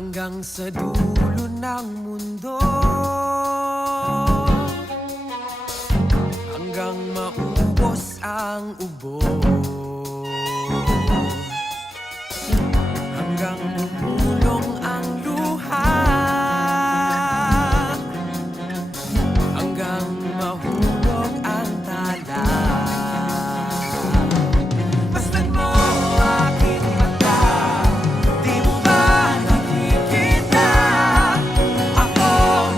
hanggang sa dulo ng mundo, hanggang maubos ang ubo, hanggang bumulong ang luha, hanggang mahulog ang tala. Basta't mo aking mata, di mo ba nakikita? Ako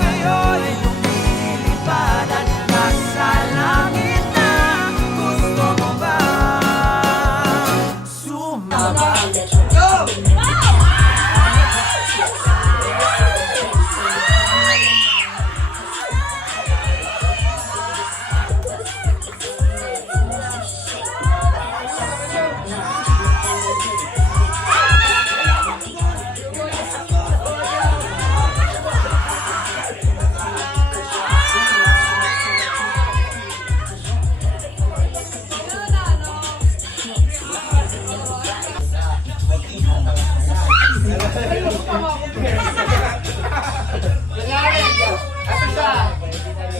ngayon lumilipad at nasa langit na. Gusto mo ba sumama?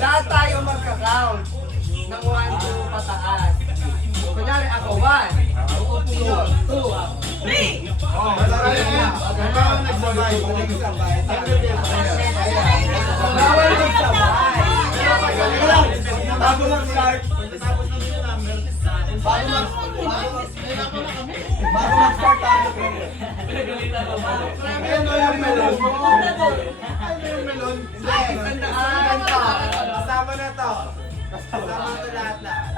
Lahat tayo magka-count ng 1, 2 pataas. Kunyari ako, 1, 2, 3. Bawal nagsabay. Bawal magsabay. Bago mag-start. Bago mag-start tayo. Ayun o yung melon. Ayun yung melon. Kasama na to. Kasama to lahat-lahat.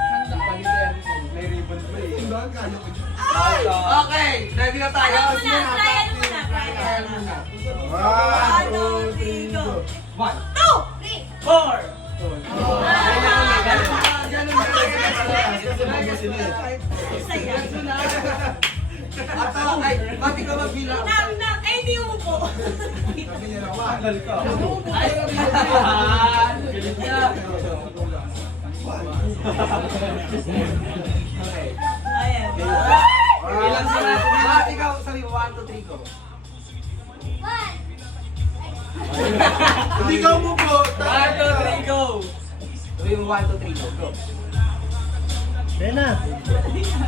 May ribbon pa eh. Okay, ready na tayo. Trial muna. 1, 2, 3, go. 1, 2, 3. 4. Ato, ay, pati ka magbilang. Knock. Ay, di umupo. Mahal ka. Ay, galit niya. Okay. Ayan. Ilan sila? Bakit ikaw, sabi mo, 1, 2, 3 ko. Hindi ka umupo. 1, 2, 3, go! Sabi mo, 1, 2, 3, go. Go.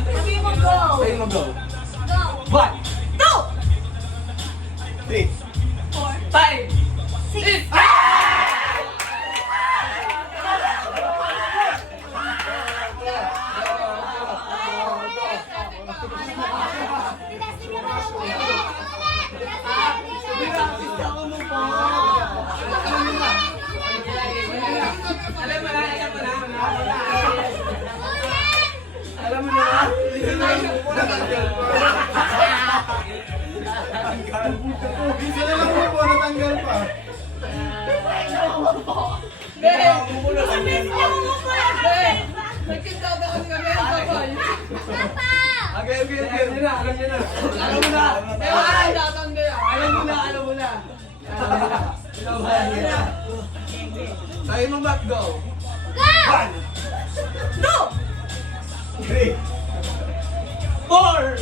Sabi mo, go. Sabi mo, go. Go. 1, 2, 3. 4, 5, 6. 6. Alam mo na. Bisa na lang umupo, natanggal pa. Okay. Alam niyo na. Alam mo na. Alam mo na. Sabi mo, Matt, go. 1, 3. 4.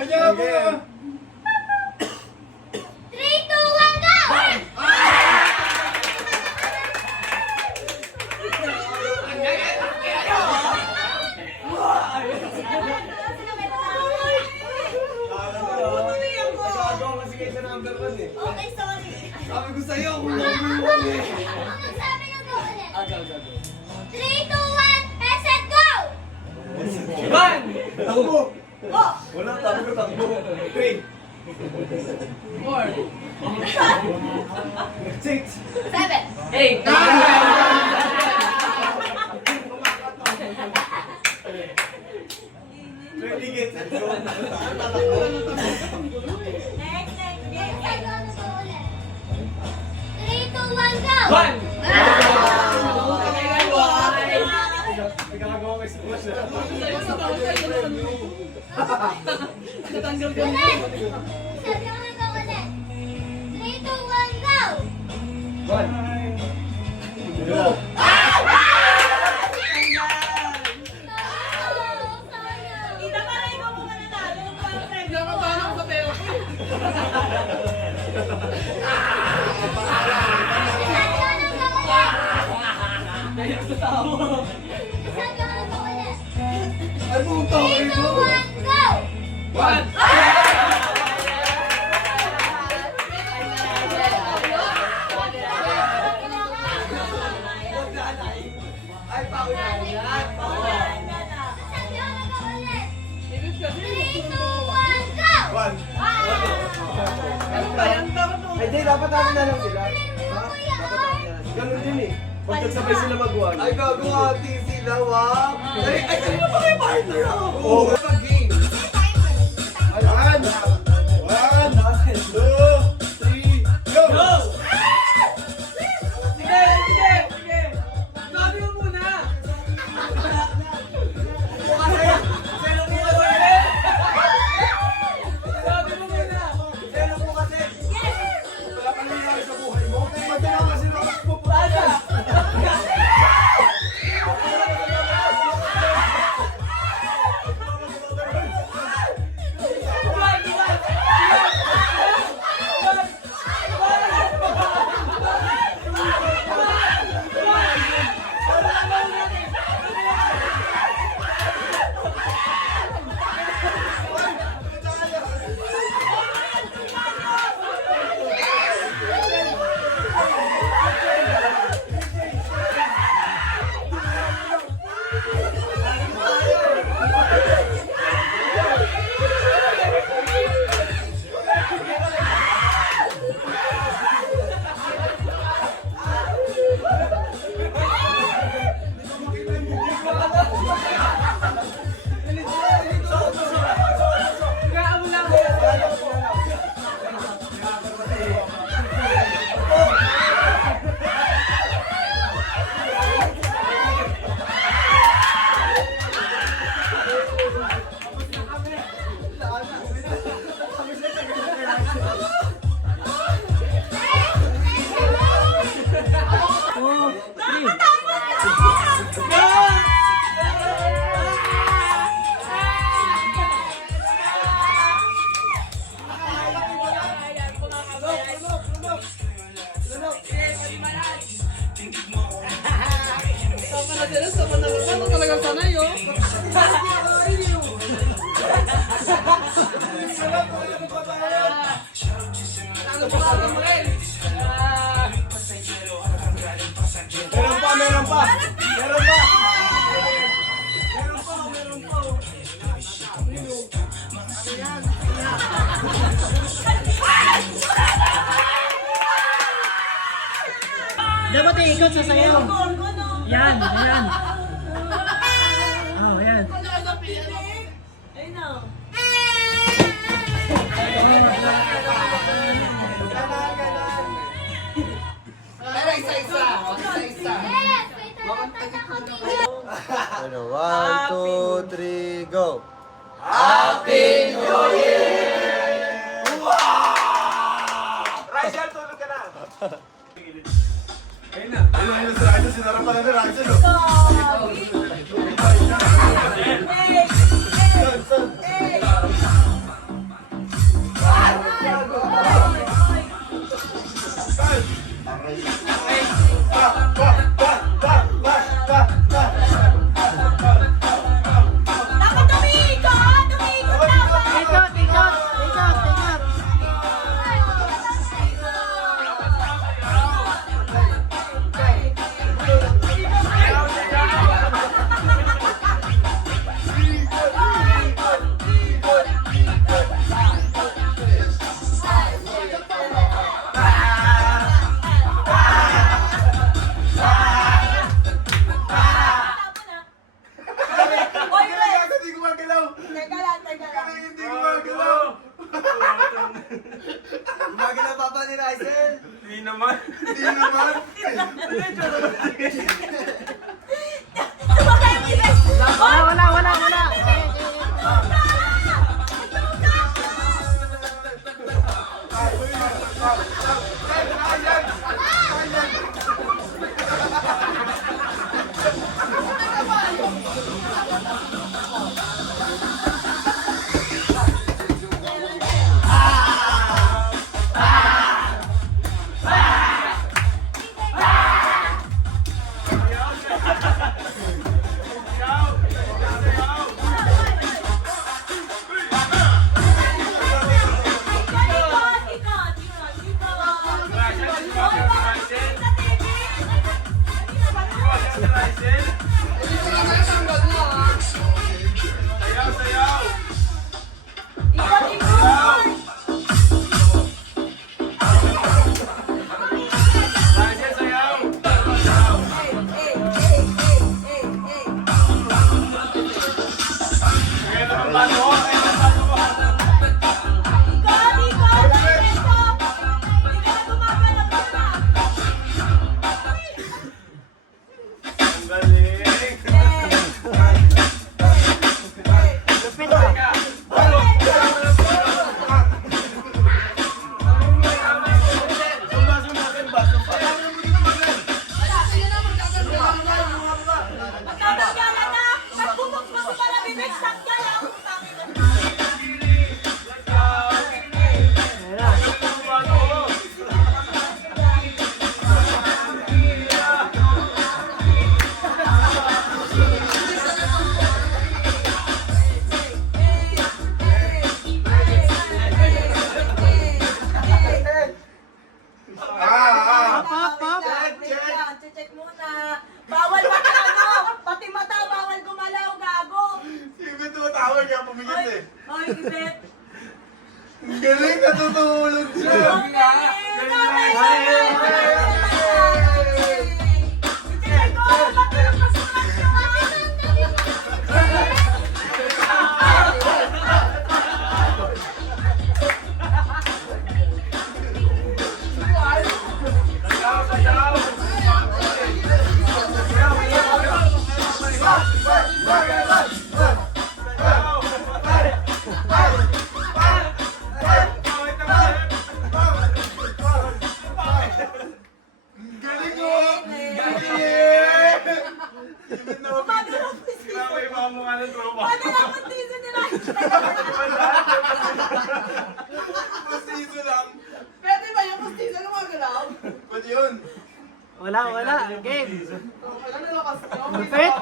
Kanya mo. 3, 2, 1, go. Nagagawa kasi kayo sa number 1 eh. Okay, sorry. Sabi ko sa'yo, kung number 1 eh. Sabi ng go ulit. Go. 3, 2, 1, and set, go. 1, Takbo. Oh. Wala, sabi ko takbo. 3. 4, 6. 7. 8. Tickets and go. Next. Yes, I go ulit. 3, 2, 1, go. One! Nagkakagawa ko sa push na. Natanggal ka Ulit! Sabi ko na ulit. 3, 2, 1, go! One. Oh, sayang. Nakatanong sa pera. Sabi ko na ulit. Naiyak sa tao. Sabi ko na ulit. Ay, puto! 3, 2, 1, go! One! Ay, paunahan yan! Sabi ko na ulit. Ibig 3, 2, 1, sabihin, go! One. ano ba yan? Dapat mo. Ay, di, dapat natin na lang sila. Ha? Ganun din eh. Pag nagsabay sila mag-one. Ay, gagawa ating sila, wag! Ay, sino pa kayo partner ako? Oo. Mag-game. One. One. 2, 3, go! Go! Sige, sige, sige. Sabi mo muna. Sino po kasi? Sabi mo muna. Sino po kasi? Wala ka nangyayari sa buhay mo. Pwede na kasi pupunta. Sama na sila, sama na. Paano talagang sanay, oh? Ano pa ka mo rin? Meron pa, meron pa! Meron pa! Meron pa, meron pa! Dapat iikot sa sayo. Yan, yan. Oh, yan. Pero isa-isa! Isa-isa! Yes! Wait, tatatata kami. Ano, 1, 2, 3, go! Rachel, tulog ka na! Ayun na! Ayun si Rachel, sinara pala ni Rachel, oh! Dapat tumiikot! Tumiikot dapat! Ikot, ikot, ikot, ikot. Hindi gumagalaw! Hindi gumagalaw! Gumagalaw papa ni Rachel! Hindi naman. Hindi naman. Wala. Check muna. Bawal pati mata, bawal gumalaw, gago. Si Ibet tumatawag kaya pumigit eh. Hoy, Ibet. Ang galing, natutulog siya. Pustiso lang. Pwede ba yung pustiso na magalaw? Ba't yun? Wala. Game. Ano na kasi? Lupit.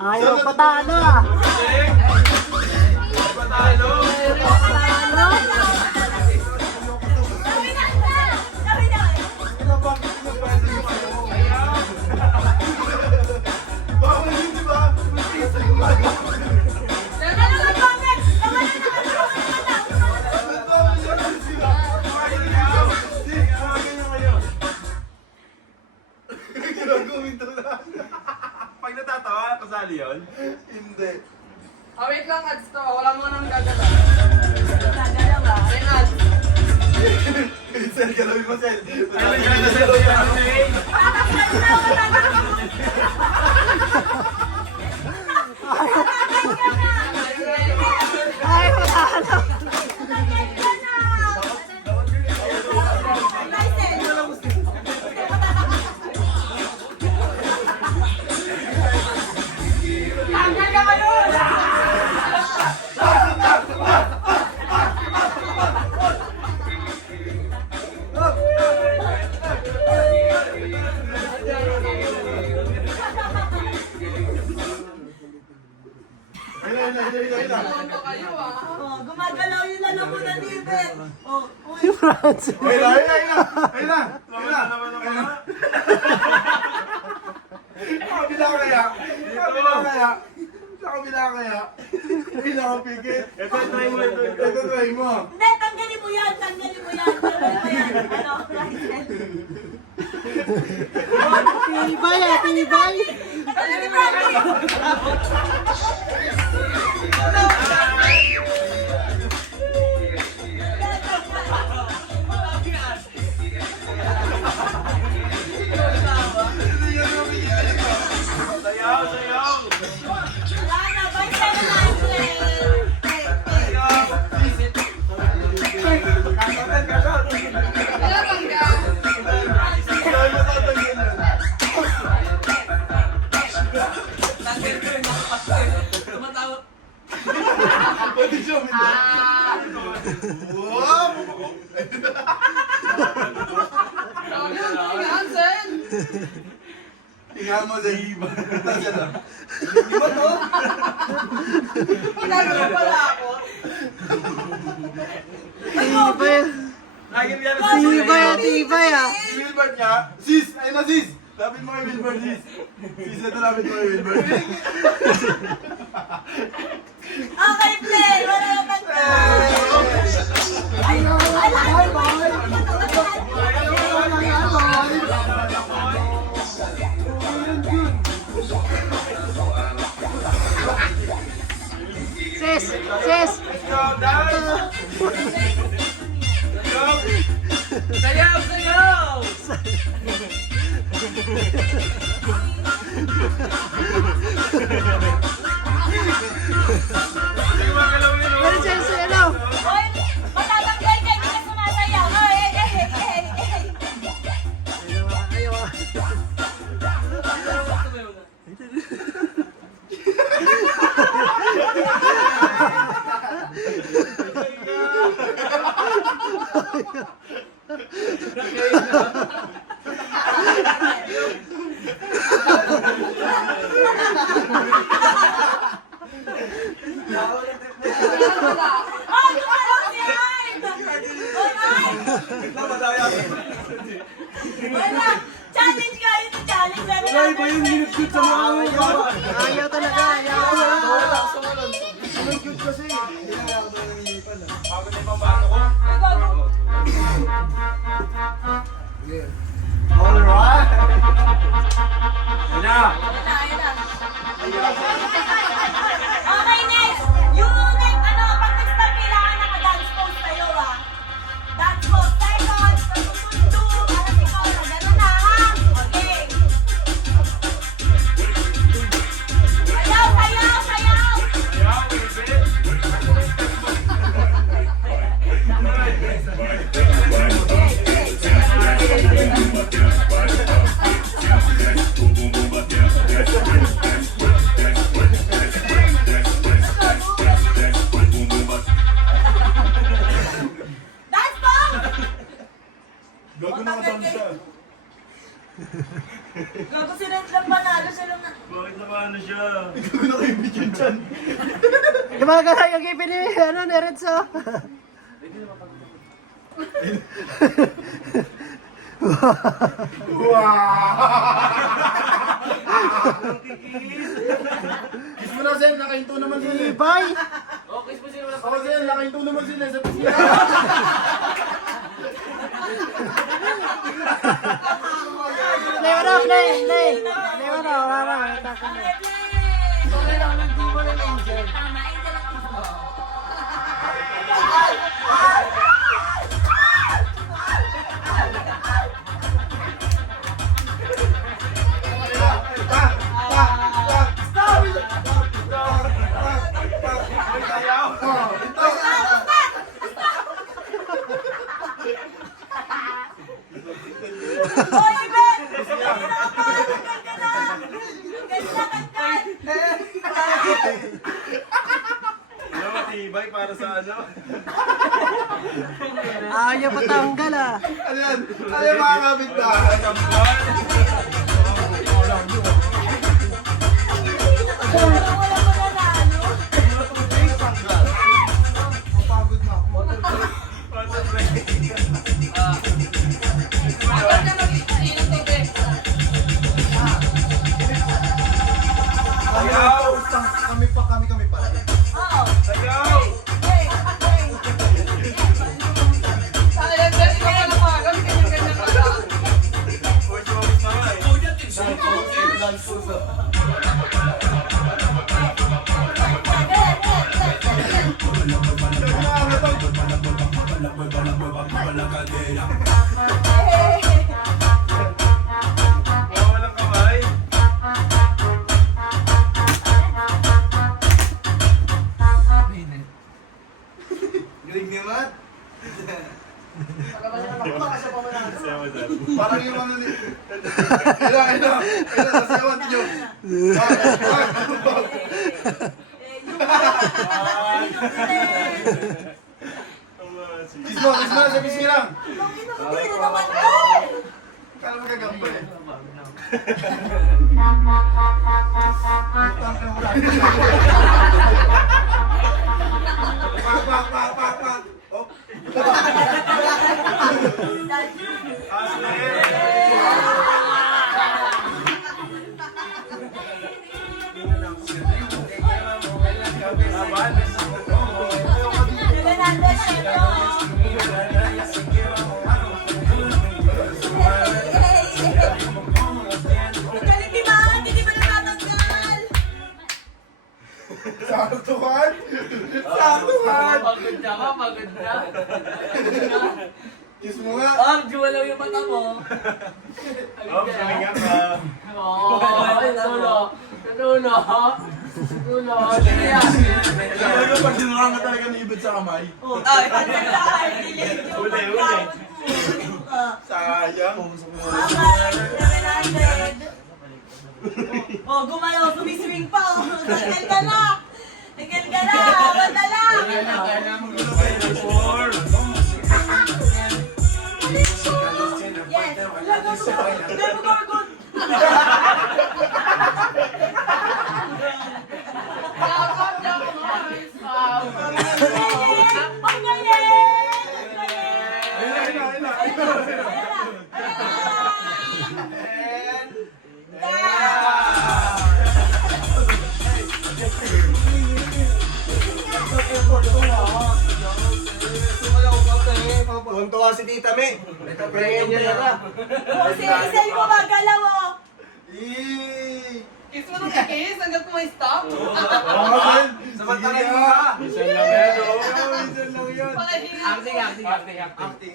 Ayaw patalo ah. Patalo. Bawal yun, di ba? Pustiso yung mga. Pag natatawa, kasali yun? Hindi. Wait lang, ads to. Wala mo nang gagalaw. Gagalaw ba? Ayun, ads. Sel, galawin mo, Sel. Ano yan? Nasalo yan, eh. Ay, patalo. Gumagalaw yun lang mo na nipit. Oh, Si Francis. Ayun na. Kabila kaya. Sa kabila kaya. Ayun na, pigit. Ito, try mo. Ito, try mo. hindi, tanggalin mo yan. Tanggalin mo yan. Ano, Tinibay ah, tinibay. tanggalin mo yan. Tingnan mo, Zen. Iba to? Ginagawa pala ako. Tibay. Tibay ah. Si Wilbert niya. Sis! Ayun na, sis! Lapit mo kay Wilbert, sis. Sis, ito lapit mo kay Wilbert. Okay, play! Wala yung kanta! Ay, Sis! Sis! Sayaw! Sayaw! Ano siya sa ano? Hoy, matatanggal ka, hindi ka sumasayaw. Ay, Ayaw ah. Oh, gumalaw si Hyde! Hoy, Hyde! Wala! Challenge ka! Ito challenge! Sabi namin, Ayaw talaga. Ayaw. Ang cute kasi. Alright! Ayun na. Okay, next! Yung next, pag nag-start, kailangan naka-dance pose tayo, ah. Dance pose, second, two, para ikaw na gano'n na, ha? Okay. Sayaw, sayaw, sayaw! Dance pose! Gago na katang siya. Gago si Red lang panalo, siya lang na... Gago na kayo bigyan dyan. Gumagana yung ipin ni ni Renzo. Kiss mo na, Zen. Nakahinto naman sila. Tibay. Ako, Zen. Nakahinto naman sila sa pisngi. Play mo na, play. Play mo na, wala. Hoy, Ben! Hindi na ako! Ganda na! Ganda, ganda! Ano, matibay para sa ano? Ayaw patanggal ah. Ano yan? Ano yung mga kapitbahay? Wala ko nanalo. Pagod na ako. Ayaw! Kami pa rin. Oo. Ayaw! Hey, hey. Uy, sumabit na nga eh. Walang kamay. Galing naman. Parang yung ano ni... Ito. Sasayawan niyo. Kiss mo lang. Hindi na naman yun! Kala mo gagamba eh. Pak. Oh. Galing di ba? Hindi ba natatanggal? Saktuhan! Pagod na ka, pagod na. Kiss mo nga! Juwalaw yung mata mo. Sumingat ka. Oo, Tulo. Sige yan. Talaga pag sinurang ka talaga ni Ibit sa kamay. Ay, dilig yung pagkaon. Sayang. Oh, gumalaw, sumiswing pa. Oh. Tinggal ka na. Madala. Yes. Demogorgon. Ang Tuntua si Tita May. Prayer niya na. Isay mo magalaw, oh. Kiss mo nung kiss hanggang stop. Samantalin mo ka. Isan lang yan. Isan lang yan. Acting.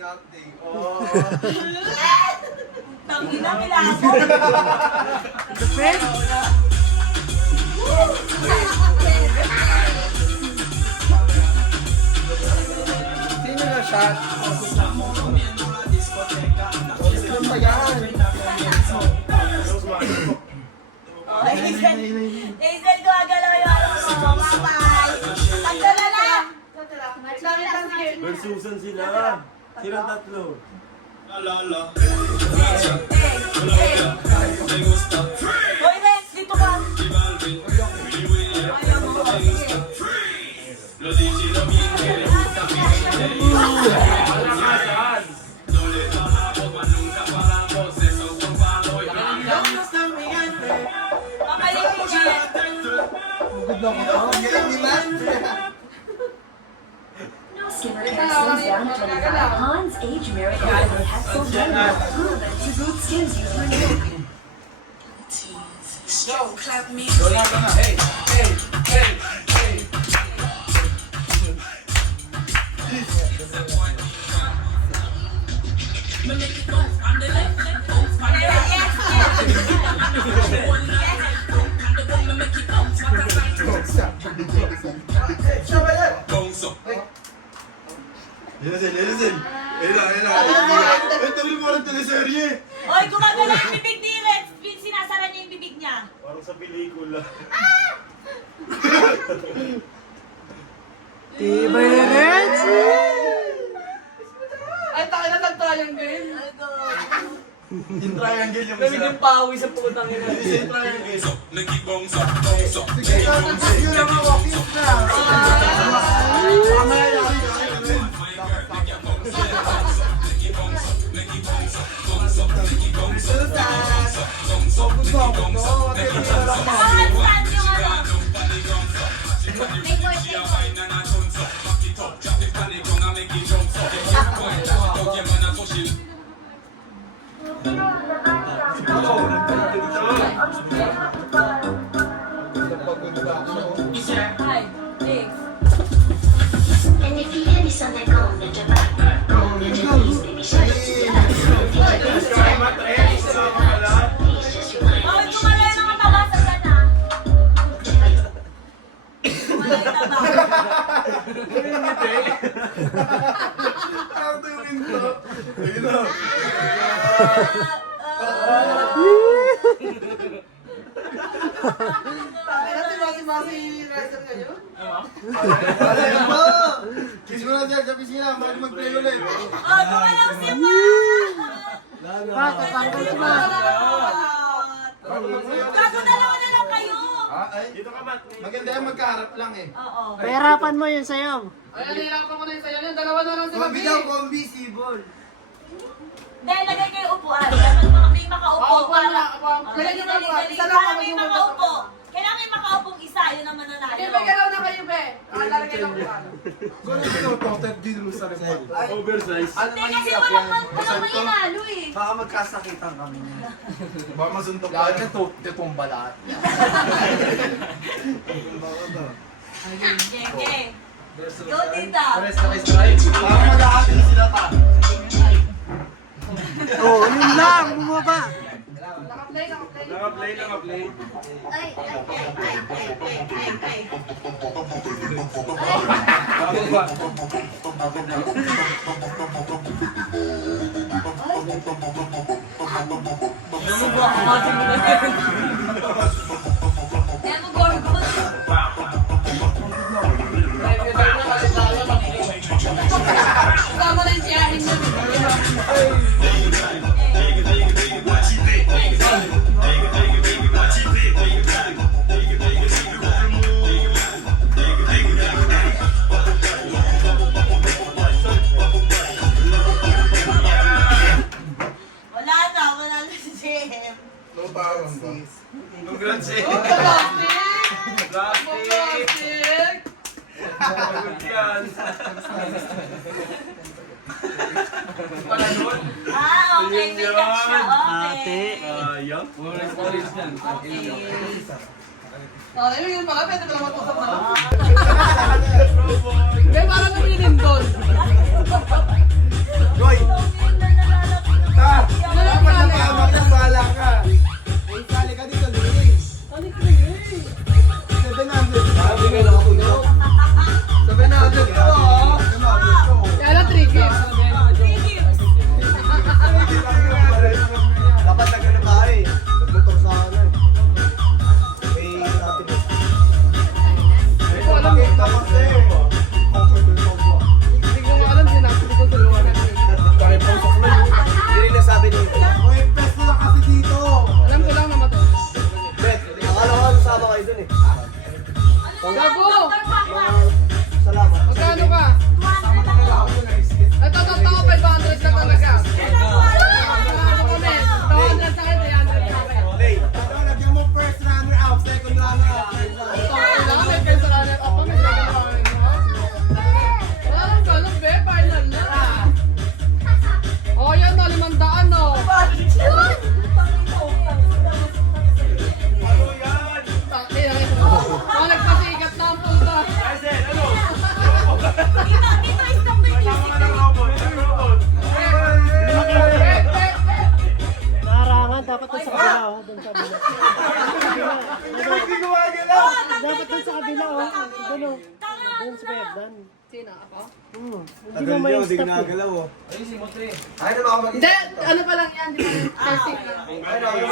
Oh. Tangina, milako. Sino na shot? Hazel, gumagalaw yung ano mo, mapay. Tagdala na. Versusan sila. Silang tatlo. Hoy, Rex, dito ka. Ayaw mo. Papalipin niya. Skimmer capsules down 25 Hans Age Merit Oil Capsule Donor. Proven to boost skin's usually. Listen. Ay, tuloy mo rin teleserye. Hoy, gumagalaw yung bibig ni Rex. Sinasara niya yung bibig niya. Parang sa pelikula. Tibay na rin. Ay, tayo na nag-triangle. Yung triangle yung Lamig isa. yung pawi sa putang ina. Isa yung triangle. Saan yung ano? Hi, thanks. And if you hear me something going to Japan, going to Japanese baby shark. Please just remind Hoy, me. gumalaw ng matawasan ka na. Gumalaw na ba? Ang tuwing to. Ayun na. ba si Ryder ngayon? Alam mo! Kiss mo na dyan sa piscina, bakit mag-play ulit? Oh, gumalaw si Ma! Pa, tatanggal si Ma. Gago, dalawa na lang kayo. Dito ka, Matt. Maganda yan, magkaharap lang eh. Oo. Pahirapan mo yun sayaw. Ay, nahirapan ko na yung sayo niya. Dalawa na lang sila. Kombi daw, kombi, sibol. Dahil lagay kayo upuan. Dapat mga may makaupo. Oo, para... upuan. Pwede nyo lang upuan. Isa lang Para ako may yung makaupo. Kailangan may makaupong isa. Yun naman nanalo. Okay, may galaw na kayo, be. Lalagay lang upuan. Oversize. Hindi kasi walang manginalo eh. Baka magkasakitan kami. Baka masuntok Lahat ka. na tumba lahat. Gege. Go, tita. Baka mag-aati sila pa. Oo, yun lang, bumaba. Naka-play, naka-play. Naka-play. Ay, ay, ay, ay, ay, ay, ay. Nemo Gorgon. Kasama na yung tiyahin nyo. Wala na si Jem. No parang ba? Congrats eh. Plastic! Plastic! Pagod yan. Ah, okay. May catch siya. Ate. Okay. Okay. Ay, yun pala, pwede pala mag-usap na lang. Be, parang naminin doon. Goy! Ah! Dapat na pahamak yan, bahala ka. Eh, sali ka dito, Lilis. 700. Sabi ka lang ako, no? 700 ko, ah. Kaya lang 3 games. Dapat na ganun tayo eh. Nagmotor sa ano eh. May natin. May alam eh. tapos eh. Hindi ko nga alam, sinabi ko tulungan na yun. Bakit po sa kulo? Hindi rin nasabi nito. Uy, pesto na kasi dito. Alam ko lang na mato. Bet, akala ko kasama kayo dun eh. Gabo! Salamat. Magkano ka? Ito, 500 na talaga. Ano kami? 200 sa akin, 300 sa akin. Hey, lagyan mo first runner up, second runner up. Kailangan may peso runner up, may second runner up. Wala lang ganun, be. Final na. Oh, yan, 500 no. Oh, nagpasikat na ang punta. Dito is the Narangan, dapat doon sa kabila, oh. Doon sa kabila. Hindi gumagalaw. Dapat doon sa kabila, oh. Doon, oh. Doon sa Pagdan. Sino ako? Hindi mo may stop, eh. oh. Ay, na baka Hindi, ano pa lang yan, di ba? Testing lang. Ay, na baka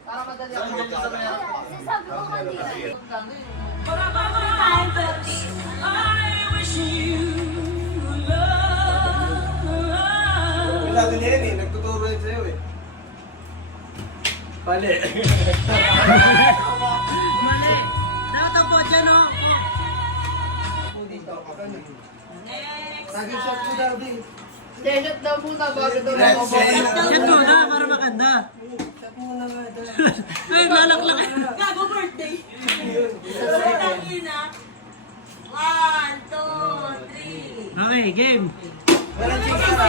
Para madali ako. Sasabi ko kanina. Sabi niya yun eh, nagtuturo yun sa'yo eh. Pali. Mali. Dapat ang po dyan, oh. Naging shot ko dati. Shot daw muna bago daw Let's ako. say Yan mo na, para makanda. Ay, lalaklak. Gago birthday. Sabi na. 1, 2, 3. Okay, game. walang chika na.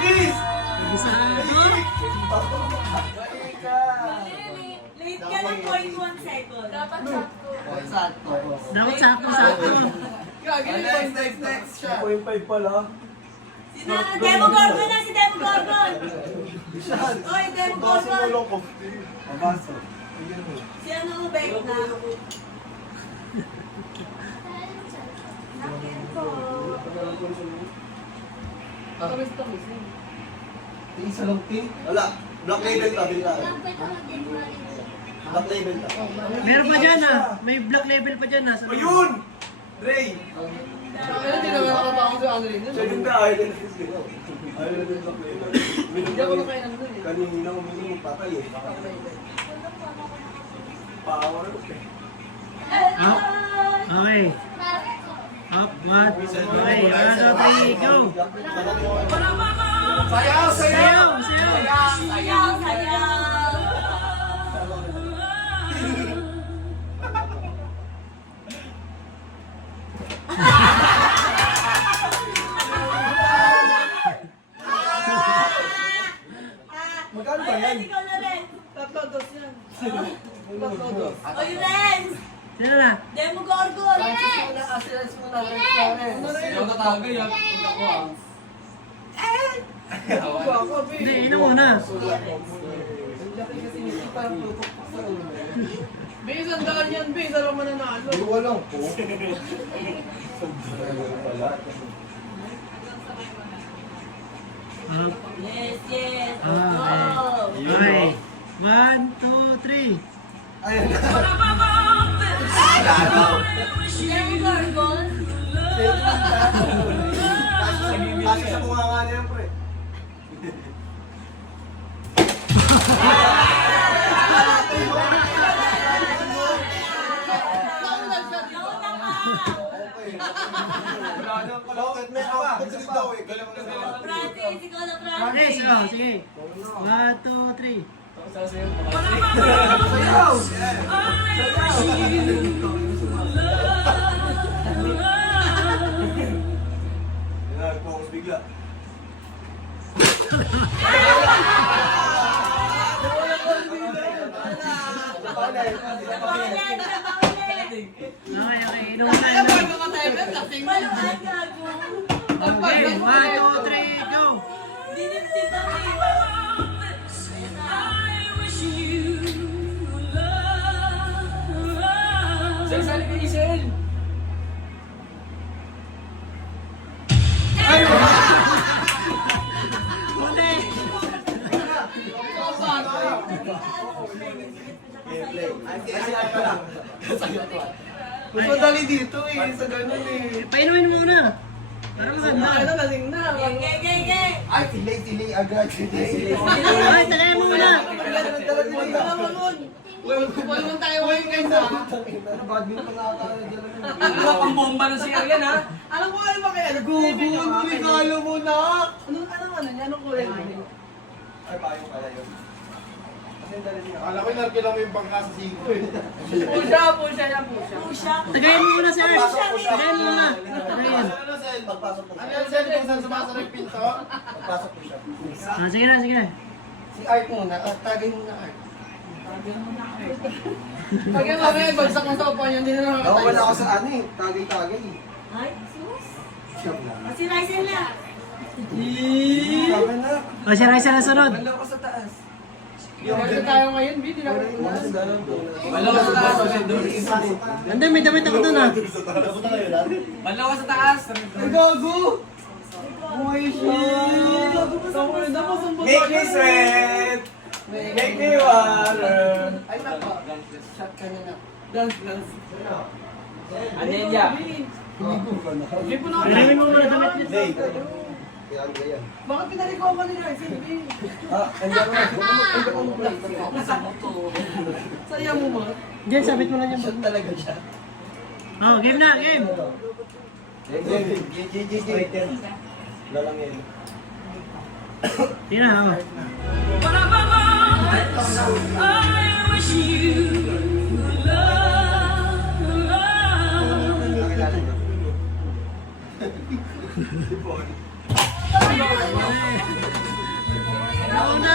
Bilis! Late ka lang 0.1 second. Dapat sakto. Dapat sakto-sakto. Gagi, Next shot. 0.5 pala. Demogorgon na si Demogorgon! Oy, Demogorgon! Pabasok. Si ano, Beck na? Nakit ko. Tamis-tamis eh. Isa lang tin. Wala. Black label ta, bila. Black label ta. Meron pa dyan ah. May black label pa dyan ah. O yun! Dre! Kaya hindi naman nakatakot sa ano rin. Siya din ba? Ayaw din kasi sila. Ayaw din black label. Hindi ako nakain ng doon eh. Kanina uminom ng patay eh. Power. Up. Okay. Up, what? Okay, 1, 2, 3, go! Sayaw! Sayaw! Sayaw! Sayaw, sayaw! Magkano ba yan? Ikaw na rin. Tatlo dos yan. Tatlo dos. Oy, Renz! Sino na? Demogorgon! Asilas mo na rin sa akin. Ikaw na tagay yan. Ako, Hindi, ino muna. Be, isang daan yan, be. Isa lang mananalo. Dalawa lang po. Up. Yes, yes. Ah, Go! Okay. 1, 2, 3. Ayun. Demogorgon? Kasi sa bunganga niya, pre. Nauna ka! Bakit may output rin daw eh. Galang na sila. Francis, ikaw na Okay, Francis. so, sige. 1, 2, 3. Sayaw! Nag-focus bigla. Paulit, paulit. Okay, okay. Inom na, inom. Paluan ka, go. Okay, 1, 2, 3, go! Dinip si Tony. Sali kay Isel. Huli! Mas madali dito eh. Sa ganun eh. Painumin mo muna. Para maganda. Ano, lasing na. Gay, gay, gay. Ay, sili agad. Sili. Ay, tagayan mo muna. Walang tayo ngayon guys ha. Badminton na tayo dyan. Ano pang bomba ng siya yan ha? Alam mo ano ba kaya? Gugulo mo, regalo mo na. Anong niya? Anong kulay niya? Ay, payo pala yun. Kasi dali niya. Akala ko narkilang mo yung bangka sa 5 eh. Pusha yan, pusha. Pusha. Tagayan mo muna, sir. Tagayan mo muna. Tagayan. Ano, Sel? Pagpasok po Ano siya. yan, Sel? Kung saan sumasara yung pinto? Pagpasok po siya. Ah, sige na, sige na. Si Art muna. Tagay muna Art. Pag yan mamaya, bagsak mo sa upuan yun, hindi na nakakatayo. Wala ako sa ano eh. Tagay. Ay, sus. Siyam na. O si Ryzen na. Sabi na. O, siya rin sa sunod. Wala ako sa taas. Kasi tayo ngayon, B, di na ako Wala ako sa taas. Anda, may damit ako dun ah. Malawa sa taas. Ang gago! Buhay siya! Make me sweat! Make me water! Ay, nako. Shot ka na na. Dance, dance. Anelia. Painumin mo muna damit niya. Day. Yan, yan. Bakit pinalikaw ka ni Ryzen, B? Andiyan mo. Andiyan mo muna. Saya mo ma. Diyan, sabit mo lang yung Shot talaga siya. Oh, game na, game. Game. Lalang yan. Sige na, oh. Ano na?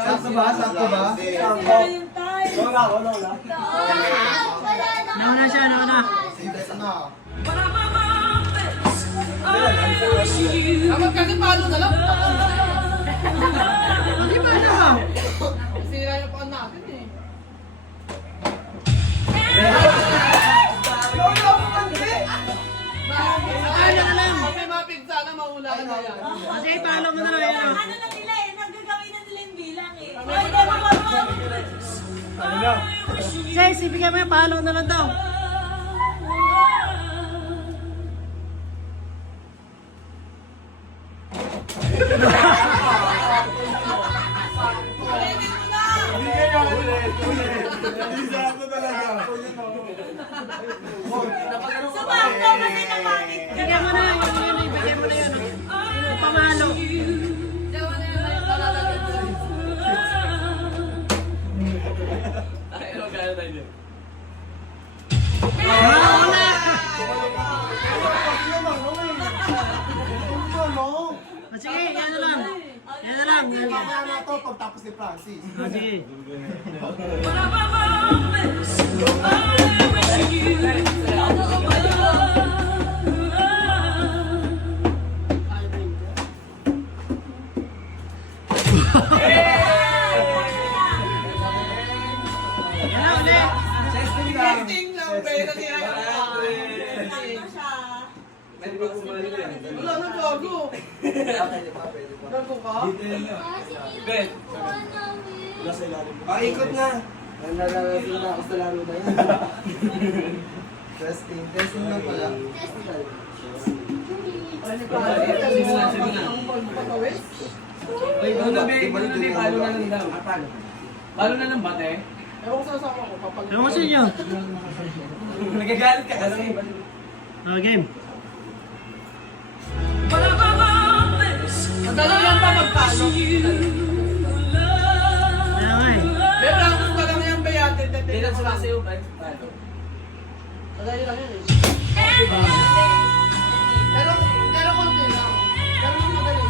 Sakto ba? Sakto ba? Kaya yung tayo. Wala, wala, wala. Nauna siya, nauna. Dapat kasi palo na lang. Hindi ba naman? Sira yung paan natin eh. Ano na lang? Pag may mapigsa na, mahulaan na yan. Sige, palo mo na lang yan. Ano na nila eh, nagagawin na nila yung bilang eh. Sige, ibigay mo yung palo na lang daw. Ulitin mo na! Hindi kaya ulit. Isa ako talaga. Sumakto kasi napangit ka. Ibigay mo na, ibigay mo na yan. Pamalo. Diyan na yun, ay palalagay ko. Wala! Sige, yan na lang. Yan na lang. Mamaya na to pagtapos ni Francis. Sige. Yan na ulit. Testing lang, pero sira yung paan. Sakto siya. Wala na gago. Gago ka? Paikot na. Nanlalaro na ako sa laro na yan. Testing lang pala. Ay, doon na, palo na lang daw. Palo na lang ba, te? Ewan ko sa kasama ko, papal. Ewan ko sa inyo. Nagagalit ka kasi. Game. Madali lang pa magpalo. Kaya nga eh. May practice ka lang yung bayate. Hindi lang sila sa'yo, palo. Madali lang yun eh. Pero konti lang. Pero mas madali.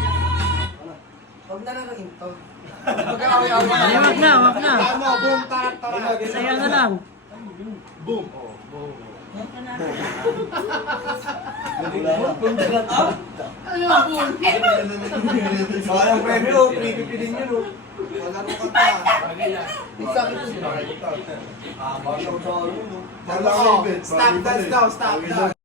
Huwag na lang ang into. Ay, wag na, wag na. Tama, boom, tarak, tarak. Saya na lang. Boom. Ano yung bull? Sayang premyo, 350 din yun. Wala mo ka pa. Sakit mo. Basta ko sa ano. Stop dance daw, stop dance.